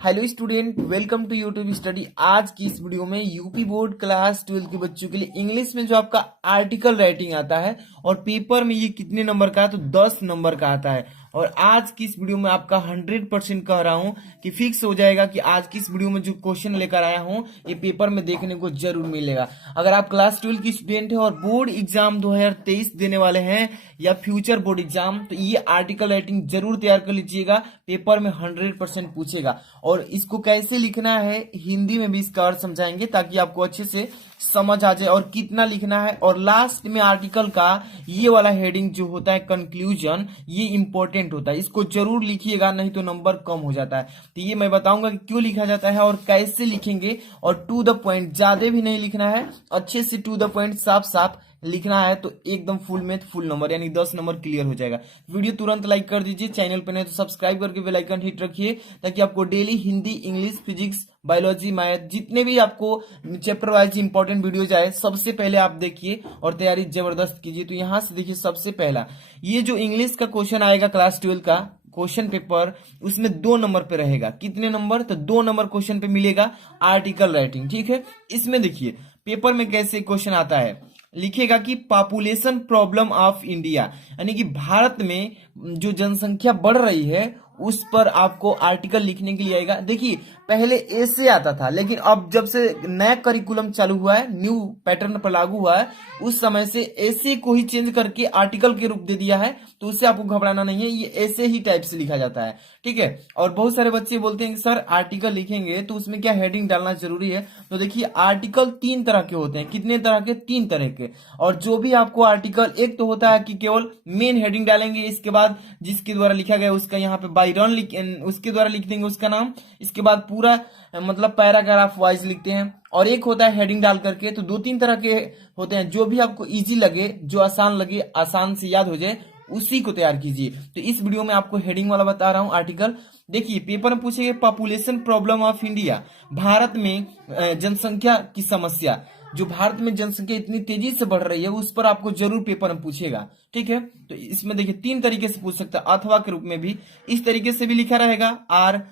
Hello student, welcome to YouTube study. आज की इस वीडियो में यूपी बोर्ड क्लास 12 के बच्चों के लिए इंग्लिश में जो आपका आर्टिकल राइटिंग आता है और पेपर में ये कितने नंबर का है तो 10 नंबर का आता है। और आज की इस वीडियो में आपका 100% कह रहा हूं कि फिक्स हो जाएगा कि आज की इस वीडियो में जो क्वेश्चन लेकर आया हूं ये पेपर में देखने को जरूर मिलेगा। अगर आप क्लास 12 की स्टूडेंट है और बोर्ड एग्जाम 2023 देने वाले हैं या फ्यूचर बोर्ड एग्जाम, तो ये आर्टिकल राइटिंग जरूर तैयार कर लीजिएगा। पेपर में 100% पूछेगा और इसको कैसे लिखना है हिंदी में भी इसका अर्थ समझाएंगे ताकि आपको अच्छे से समझ आ जाए और कितना लिखना है। और लास्ट में आर्टिकल का ये वाला हेडिंग जो होता है कंक्लूजन, ये इंपॉर्टेंट होता है, इसको जरूर लिखिएगा नहीं तो नंबर कम हो जाता है। तो ये मैं बताऊंगा कि क्यों लिखा जाता है और कैसे लिखेंगे। और टू द पॉइंट, ज्यादा भी नहीं लिखना है, अच्छे से टू द पॉइंट साफ साफ लिखना है तो एकदम फुल में फुल नंबर यानी 10 नंबर क्लियर हो जाएगा। वीडियो तुरंत लाइक कर दीजिए, चैनल पर नहीं तो सब्सक्राइब करके बेल आइकन हिट रखिए ताकि आपको daily Hindi, English, physics, biology, math जितने भी आपको चैप्टर वाइज इंपॉर्टेंट वीडियोज आए सबसे पहले आप देखिए और तैयारी जबरदस्त कीजिए। तो यहां से देखिए, सबसे पहला ये जो इंग्लिश का क्वेश्चन आएगा क्लास 12 का क्वेश्चन पेपर, उसमें 2 नंबर पे रहेगा। कितने नंबर? तो 2 नंबर क्वेश्चन पे मिलेगा आर्टिकल राइटिंग। ठीक है, इसमें देखिए पेपर में कैसे क्वेश्चन आता है, लिखेगा कि पॉपुलेशन प्रॉब्लम ऑफ इंडिया, यानी कि भारत में जो जनसंख्या बढ़ रही है उस पर आपको आर्टिकल लिखने के लिए आएगा। देखिए पहले ऐसे आता था, लेकिन अब जब से नया करिकुलम चालू हुआ है, न्यू पैटर्न पर लागू हुआ है, उस समय से ऐसे को ही चेंज करके आर्टिकल के रूप दे दिया है। तो उससे आपको घबराना नहीं है, ये ऐसे ही टाइप से लिखा जाता है। ठीक है, और बहुत सारे बच्चे बोलते हैं कि सर आर्टिकल लिखेंगे तो उसमें क्या हेडिंग डालना जरूरी है। तो देखिए आर्टिकल 3 तरह के होते हैं। कितने तरह के? 3 तरह के। और जो भी आपको आर्टिकल, एक तो होता है कि केवल मेन हेडिंग डालेंगे, इसके बाद जिसके द्वारा लिखा गया उसका यहाँ पे बाय रन उसके द्वारा लिख देंगे उसका नाम, इसके बाद पूरा मतलब पैराग्राफ वाइज लिखते हैं। और एक होता है हेडिंग डाल करके। तो 2-3 तरह के होते हैं, जो भी आपको इजी लगे, जो आसान लगे, आसान से याद हो जाए, उसी को तैयार कीजिए। तो इस वीडियो में आपको हेडिंग वाला बता रहा हूं आर्टिकल। देखिए पेपर में पूछेंगे population problem of India, Bharat में जनसंख्या की समस्या। जो भारत में जनसंख्या इतनी तेजी से बढ़ रही है उस पर आपको जरूर पेपर में पूछेगा। ठीक है, तो इसमें देखिए 3 तरीके से पूछ सकता है, अथवा के रूप में भी इस तरीके से भी लिखा रहेगा। आर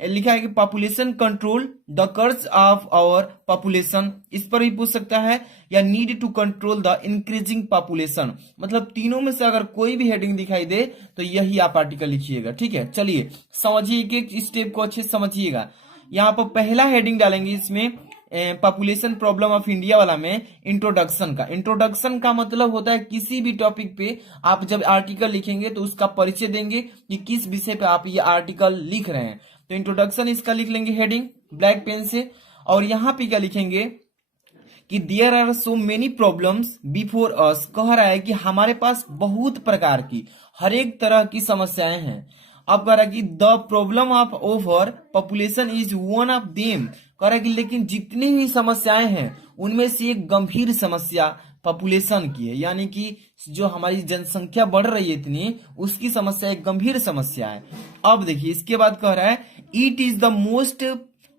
लिखा है कि population control the curse of our population, इस पर भी पूछ सकता है, या need to control the increasing population. मतलब तीनों में से अगर कोई भी हेडिंग दिखाई दे तो यही आप आर्टिकल लिखिएगा। ठीक है, चलिए समझिए, एक स्टेप को अच्छे से समझिएगा। यहाँ पर पहला हेडिंग डालेंगे इसमें पॉपुलेशन प्रॉब्लम ऑफ इंडिया वाला में इंट्रोडक्शन का। इंट्रोडक्शन का मतलब होता है किसी भी टॉपिक पे आप जब आर्टिकल लिखेंगे तो उसका परिचय देंगे कि किस विषय पे आप ये आर्टिकल लिख रहे हैं। तो इंट्रोडक्शन इसका लिख लेंगे हेडिंग ब्लैक पेन से। और यहाँ पे क्या लिखेंगे कि there are so many problems before us, कह रहा है कि हमारे पास बहुत प्रकार की, हर एक तरह की समस्याएं हैं। अब कह रहा है कि the problem of over population is one of them, कह रहा है कि लेकिन जितनी भी समस्याएं हैं उनमें से एक गंभीर समस्या पॉपुलेशन की है, यानी कि जो हमारी जनसंख्या बढ़ रही है इतनी, उसकी समस्या एक गंभीर समस्या है। अब देखिए इसके बाद कह रहा है it is the most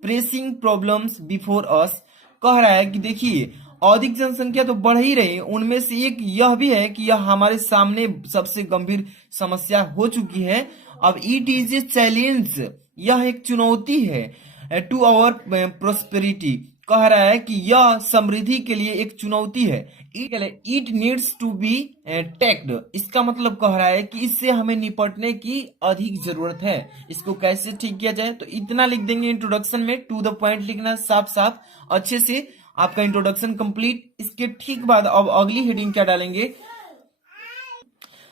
pressing problems before us, कह रहा है कि देखिए अधिक जनसंख्या तो बढ़ ही रही है, उनमें से एक यह भी है कि यह हमारे सामने सबसे गंभीर समस्या हो चुकी है। अब इट इज ए चैलेंज, यह एक चुनौती है, टू आवर प्रोस्पेरिटी, कह रहा है कि यह समृद्धि के लिए एक चुनौती है। इट नीड्स टू बी टैक्ड, इसका मतलब कह रहा है कि इससे हमें निपटने की अधिक जरूरत है। इसको कैसे ठीक किया जाए तो इतना लिख देंगे इंट्रोडक्शन में, टू द पॉइंट लिखना साफ साफ अच्छे से। आपका इंट्रोडक्शन कंप्लीट। इसके ठीक बाद अब अगली हेडिंग क्या डालेंगे,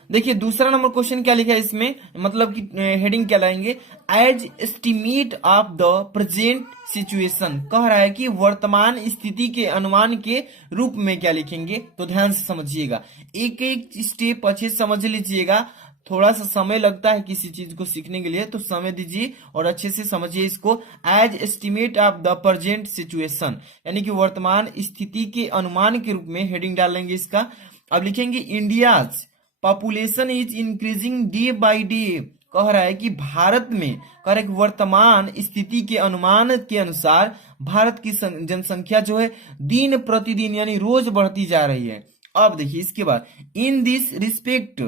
देखिए दूसरा नंबर क्वेश्चन क्या लिखा है इसमें, मतलब कि हेडिंग क्या लाएंगे, as estimate of the present situation, कह रहा है कि वर्तमान स्थिति के अनुमान के रूप में क्या लिखेंगे। तो ध्यान से समझिएगा, एक एक स्टेप अच्छे से समझ लीजिएगा। थोड़ा सा समय लगता है किसी चीज को सीखने के लिए, तो समय दीजिए और अच्छे से समझिए इसको। As estimate of the present situation, यानी कि वर्तमान स्थिति के अनुमान के रूप में हेडिंग डालेंगे इसका। अब लिखेंगे India's population is increasing day by day, कह रहा है कि भारत में, कह रहा है कि वर्तमान स्थिति के अनुमान के अनुसार भारत की जनसंख्या जो है दिन प्रतिदिन यानी रोज बढ़ती जा रही है। अब देखिए इसके बाद in this respect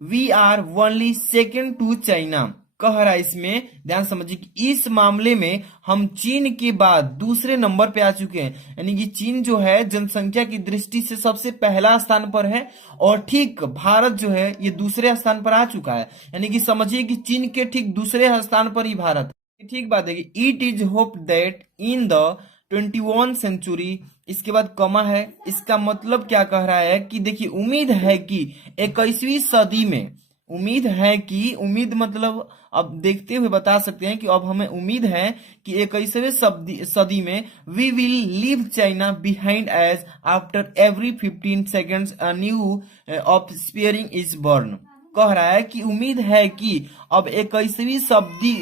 we are only second to China, कह रहा है इसमें, ध्यान समझिए कि इस मामले में हम चीन के बाद दूसरे नंबर पे आ चुके हैं। यानी कि चीन जो है जनसंख्या की दृष्टि से सबसे पहला स्थान पर है और ठीक भारत जो है ये दूसरे स्थान पर आ चुका है। यानी कि समझिए कि चीन के ठीक दूसरे स्थान पर ही भारत है। ठीक बात है कि it is hope that in the 21 century, इसके बाद कमा है, इसका मतलब क्या कह रहा है कि देखिए उम्मीद है कि 21वीं सदी में, उम्मीद है कि, उम्मीद मतलब अब देखते हुए बता सकते हैं कि अब हमें उम्मीद है कि 21वीं सदी में we will leave China behind as after every 15 seconds a new offspring is born. कह रहा है कि उम्मीद है कि अब 21वीं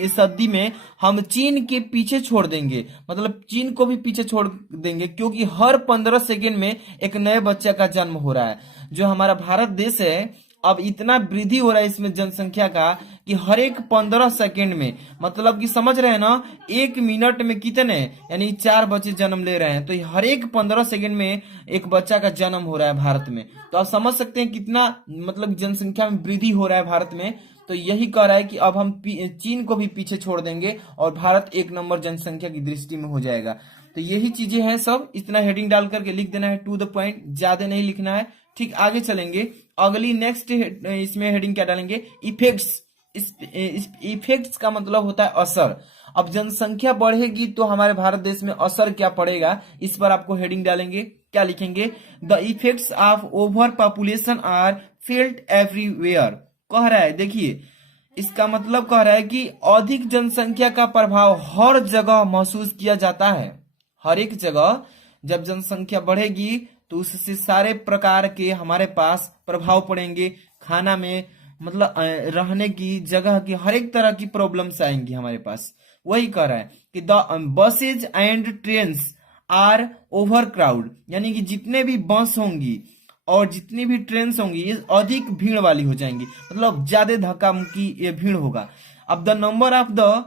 सदी में हम चीन के पीछे छोड़ देंगे, मतलब चीन को भी पीछे छोड़ देंगे, क्योंकि हर 15 सेकेंड में एक नए बच्चे का जन्म हो रहा है। जो हमारा भारत देश है अब इतना वृद्धि हो रहा है इसमें जनसंख्या का कि हर एक 15 सेकेंड में, मतलब कि समझ रहे हैं ना, एक मिनट में कितने, यानी 4 बच्चे जन्म ले रहे हैं। तो हर एक 15 सेकेंड में एक बच्चा का जन्म हो रहा है भारत में। तो आप समझ सकते हैं कितना मतलब जनसंख्या में वृद्धि हो रहा है भारत में। तो यही कह रहा है कि अब हम चीन को भी पीछे छोड़ देंगे और भारत 1 नंबर जनसंख्या की दृष्टि में हो जाएगा। तो यही चीजें हैं सब, इतना हेडिंग डाल करके लिख देना है, टू द पॉइंट, ज्यादा नहीं लिखना है। ठीक, आगे चलेंगे। अगली नेक्स्ट इसमें हेडिंग क्या डालेंगे, इफेक्ट्स। इफेक्ट्स का मतलब होता है असर। अब जनसंख्या बढ़ेगी तो हमारे भारत देश में असर क्या पड़ेगा, इस पर आपको हेडिंग डालेंगे। क्या लिखेंगे, the effects of over population are felt everywhere. कह रहा है, देखिए इसका मतलब कह रहा है कि अधिक जनसंख्या का प्रभाव हर जगह महसूस किया जाता है। हर एक जगह जब जनसंख्या बढ़ेगी तो उससे सारे प्रकार के हमारे पास प्रभाव पड़ेंगे। खाना में, मतलब रहने की जगह की, हर एक तरह की प्रॉब्लम्स आएंगी हमारे पास। वही कह रहा है कि the buses and trains are over crowd, यानी कि जितने भी बस होंगी और जितनी भी ट्रेन होंगी ये अधिक भीड़ वाली हो जाएंगी, मतलब ज्यादा धक्का मुक्की ये भीड़ होगा। अब the number of the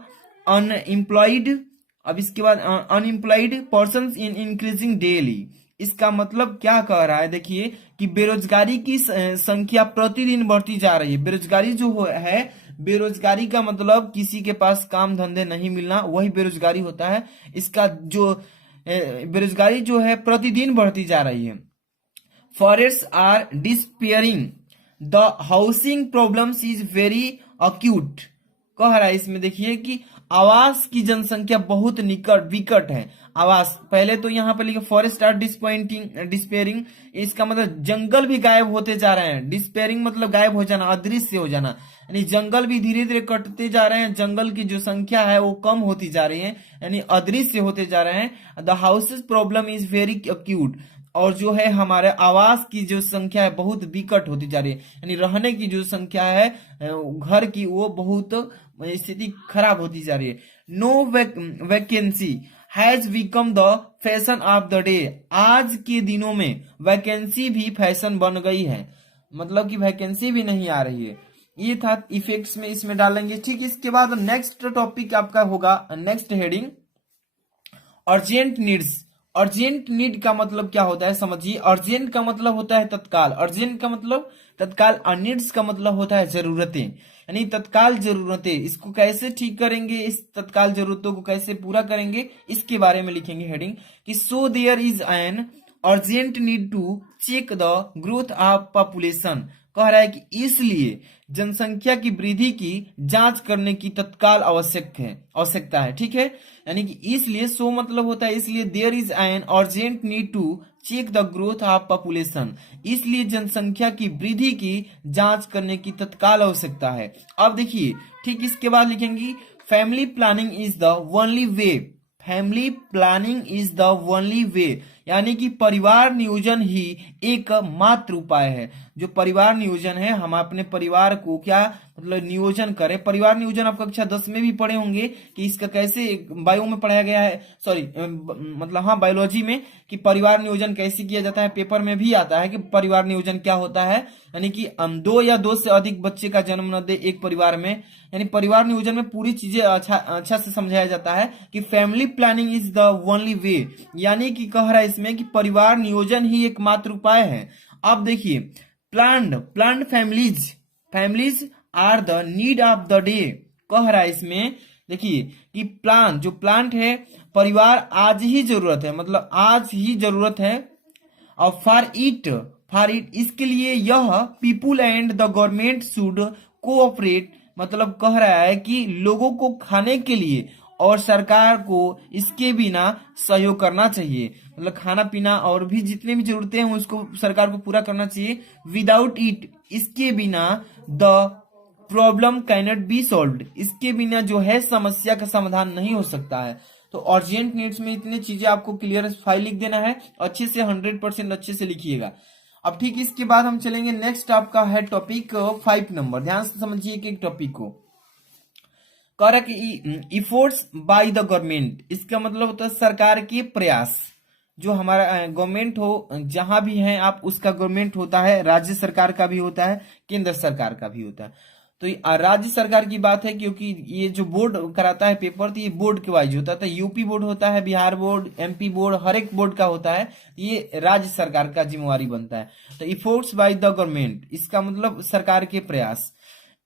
unemployed, अब इसके बाद unemployed person in increasing daily. इसका मतलब क्या कह रहा है, देखिए कि बेरोजगारी की संख्या प्रतिदिन बढ़ती जा रही है। बेरोजगारी जो है, बेरोजगारी का मतलब किसी के पास काम धंधे नहीं मिलना, वही बेरोजगारी होता है। इसका जो बेरोजगारी जो है प्रतिदिन बढ़ती जा रही है। Forest are disappearing, the housing problems is very acute. कह रहा है इसमें देखिए कि आवास की जनसंख्या बहुत विकट है। आवास, पहले तो यहाँ पे लिखे फॉरेस्ट आर डिस्पेयरिंग, इसका मतलब जंगल भी गायब होते जा रहे हैं। डिस्पेयरिंग मतलब गायब हो जाना, अदृश्य हो जाना, यानी जंगल भी धीरे धीरे कटते जा रहे हैं। जंगल की जो संख्या है वो कम होती जा रही है, यानी अदृश्य होते जा रहे हैं। The houses problem is very acute, और जो है हमारे आवास की जो संख्या है बहुत विकट होती जा रही है, यानी रहने की जो संख्या है घर की वो बहुत स्थिति खराब होती जा रही है। No vacancy has become the fashion of the day, आज के दिनों में वैकेंसी भी फैशन बन गई है, मतलब कि वैकेंसी भी नहीं आ रही है। ये था इफेक्ट्स में, इसमें डालेंगे। ठीक, इसके बाद नेक्स्ट टॉपिक आपका होगा, next heading urgent needs. Urgent need का मतलब क्या होता है समझिए। अर्जेंट का मतलब होता है तत्काल, अर्जेंट का मतलब तत्काल, और नीड्स का मतलब होता है जरूरतें, यानी तत्काल जरूरतें। इसको कैसे ठीक करेंगे, इस तत्काल जरूरतों को कैसे पूरा करेंगे, इसके बारे में लिखेंगे हेडिंग कि so there is an urgent need to check the growth of population. कह रहा है कि इसलिए जनसंख्या की वृद्धि की जांच करने की तत्काल आवश्यकता है। ठीक है, यानी कि इसलिए, सो मतलब होता है इसलिए, there is an urgent need to check the growth of population, इसलिए जनसंख्या की वृद्धि की जांच करने की तत्काल आवश्यकता है। अब देखिए, ठीक इसके बाद लिखेंगे family planning is the only way. Family planning is the only way, यानी कि परिवार नियोजन ही एकमात्र उपाय है। जो परिवार नियोजन है, हम अपने परिवार को क्या मतलब नियोजन करें। परिवार नियोजन आप कक्षा 10 में भी पढ़े होंगे कि इसका कैसे बायो में पढ़ाया गया है, सॉरी मतलब हाँ बायोलॉजी में, कि परिवार नियोजन कैसे किया जाता है। पेपर में भी आता है कि परिवार नियोजन क्या होता है, यानी कि 2 या 2 से अधिक बच्चे का जन्म न दे एक परिवार में। यानी परिवार नियोजन में पूरी चीजें अच्छा से समझाया जाता है कि family planning is the only way, यानी कि कह रहा है इसमें कि परिवार नियोजन ही एकमात्र उपाय है। अब देखिए, planned families are the need of the day. कह रहा है इसमें, देखिए कि प्लांट, जो प्लांट है, परिवार आज ही जरूरत है, मतलब आज ही जरूरत है। और फॉर इट इसके लिए यह people and the government should cooperate, मतलब कह रहा है कि लोगों को खाने के लिए और सरकार को इसके बिना सहयोग करना चाहिए, मतलब खाना पीना और भी जितने भी जरूरतें हैं उसको सरकार को पूरा करना चाहिए। विदाउट इट, इसके बिना, the problem cannot be solved, इसके बिना जो है समस्या का समाधान नहीं हो सकता है। तो अर्जेंट नीड्स में इतनी चीजें आपको क्लियर फाइल लिख देना है, अच्छे से 100% अच्छे से लिखिएगा। अब ठीक इसके बाद हम चलेंगे नेक्स्ट, आपका है टॉपिक 5 नंबर। ध्यान से समझिए कि एक टॉपिक को कह रहा कि इफोर्ट्स बाय द गवर्नमेंट, इसका मतलब होता है सरकार के प्रयास। जो हमारा गवर्नमेंट हो, जहां भी है आप, उसका गवर्नमेंट होता है, राज्य सरकार का भी होता है, केंद्र सरकार का भी होता है। तो राज्य सरकार की बात है, क्योंकि ये जो बोर्ड कराता है पेपर, तो ये बोर्ड के वाइज होता है। तो यूपी बोर्ड होता है, बिहार बोर्ड, एमपी बोर्ड, हर एक बोर्ड का होता है, ये राज्य सरकार का जिम्मेवारी बनता है। तो इफोर्ट्स बाय द गवर्नमेंट, इसका मतलब सरकार के प्रयास।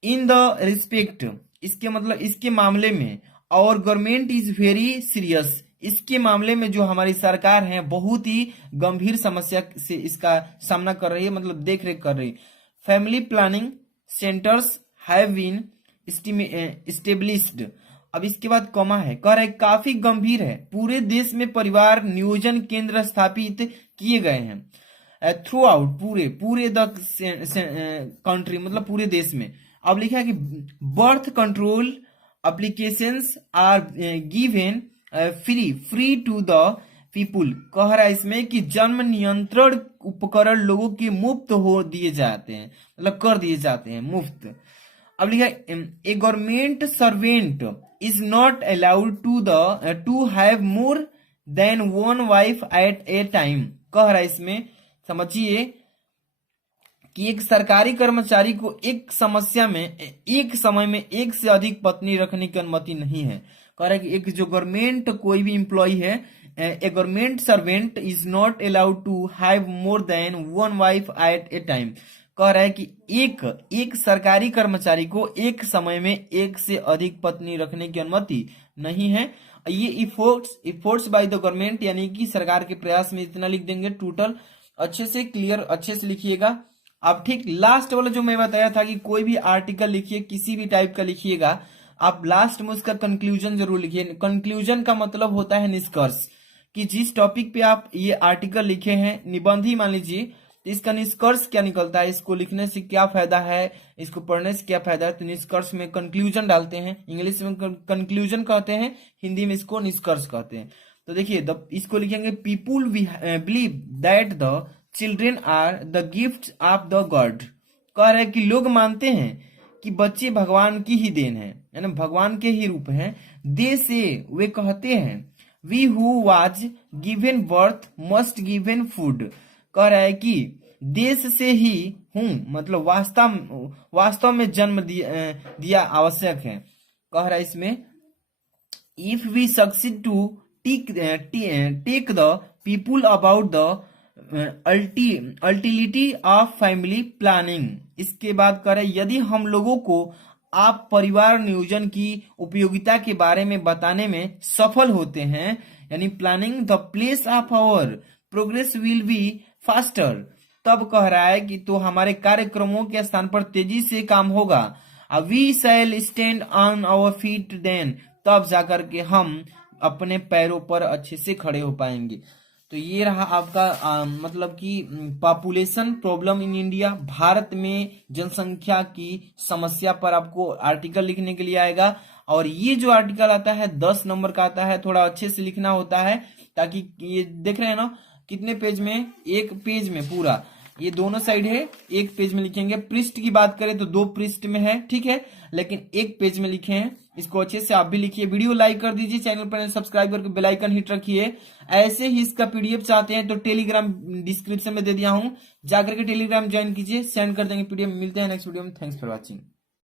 इन द रिस्पेक्ट, इसके मतलब इसके मामले में, और गवर्नमेंट इज वेरी सीरियस, इसके मामले में जो हमारी सरकार है बहुत ही गंभीर समस्या से इसका सामना कर रही है, मतलब देख रेख कर रही है। Family planning centres have been established, अब इसके बाद कॉमा है, कह रहा है काफी गंभीर है, पूरे देश में परिवार नियोजन केंद्र स्थापित किए गए हैं थ्रू आउट, पूरे द कंट्री, मतलब पूरे देश में। अब लिखा है कि birth control applications are given free to the people, कह रहा है इसमें कि जन्म नियंत्रण उपकरण लोगों के मुफ्त हो दिए जाते हैं, मतलब कर दिए जाते हैं मुफ्त। अब लिखा है a government servant is not allowed to have more than one wife at a time, कह रहा है इसमें, समझिए कि एक सरकारी कर्मचारी को एक समय में एक से अधिक पत्नी रखने की अनुमति नहीं है। कह रहा है कि एक जो गवर्नमेंट कोई भी एम्प्लॉय है, a government servant is not allowed to have more than one wife at a time, कह रहा है कि एक सरकारी कर्मचारी को एक समय में एक से अधिक पत्नी रखने की अनुमति नहीं है। ये इफोर्ट्स बाय द गवर्नमेंट, यानी कि सरकार के प्रयास में इतना लिख देंगे टोटल, अच्छे से क्लियर, अच्छे से लिखिएगा। अब ठीक लास्ट वाला जो मैं बताया था कि कोई भी आर्टिकल लिखिए, किसी भी टाइप का लिखिएगा, आप लास्ट में उसका कंक्लूजन जरूर लिखिए। कंक्लूजन का मतलब होता है निष्कर्ष, कि जिस टॉपिक पे आप ये आर्टिकल लिखे हैं, निबंध ही मान लीजिए, तो इसका निष्कर्ष क्या निकलता है, इसको लिखने से क्या फायदा है, इसको पढ़ने से क्या फायदा है, तो निष्कर्ष में कंक्लूजन डालते हैं। इंग्लिश में कंक्लूजन कहते हैं, हिंदी में इसको निष्कर्ष कहते हैं। तो देखिए इसको लिखेंगे, people believe that the children are the gift of the god, कह रहे हैं कि लोग मानते हैं कि बच्चे भगवान की ही देन है, यानी भगवान के ही रूप हैं। दे से, वे कहते हैं, we who was given birth must given food, कह रहा है कि देश से ही हूं, मतलब वास्तव में जन्म दिया आवश्यक है। कह रहा है इसमें, if we succeed to take the people about the utility of family planning, इसके बाद कह रहे यदि हम लोगों को आप परिवार नियोजन की उपयोगिता के बारे में बताने में सफल होते हैं, यानी planning the place of our progress will be faster, तब कह रहा है कि तो हमारे कार्यक्रमों के स्थान पर तेजी से काम होगा। We shall stand on our feet then, तब जाकर के हम अपने पैरों पर अच्छे से खड़े हो पाएंगे। तो ये रहा आपका मतलब कि population problem in India, Bharat में जनसंख्या की समस्या पर आपको आर्टिकल लिखने के लिए आएगा। और ये जो आर्टिकल आता है 10 नंबर का आता है, थोड़ा अच्छे से लिखना होता है, ताकि ये देख रहे हैं ना कितने पेज में, एक पेज में पूरा, ये दोनों साइड है, एक पेज में लिखेंगे। पृष्ठ की बात करें तो 2 पृष्ठ में है, ठीक है, लेकिन एक पेज में लिखे हैं। इसको अच्छे से आप भी लिखिए, वीडियो लाइक कर दीजिए, चैनल पर सब्सक्राइब करके बेल आइकन हिट रखिए। ऐसे ही इसका पीडीएफ चाहते हैं तो टेलीग्राम डिस्क्रिप्शन में दे दिया हूं, जाकर के टेलीग्राम ज्वाइन कीजिए, सेंड कर देंगे पीडीएफ। मिलते हैं नेक्स्ट वीडियो में, थैंक्स फॉर वॉचिंग।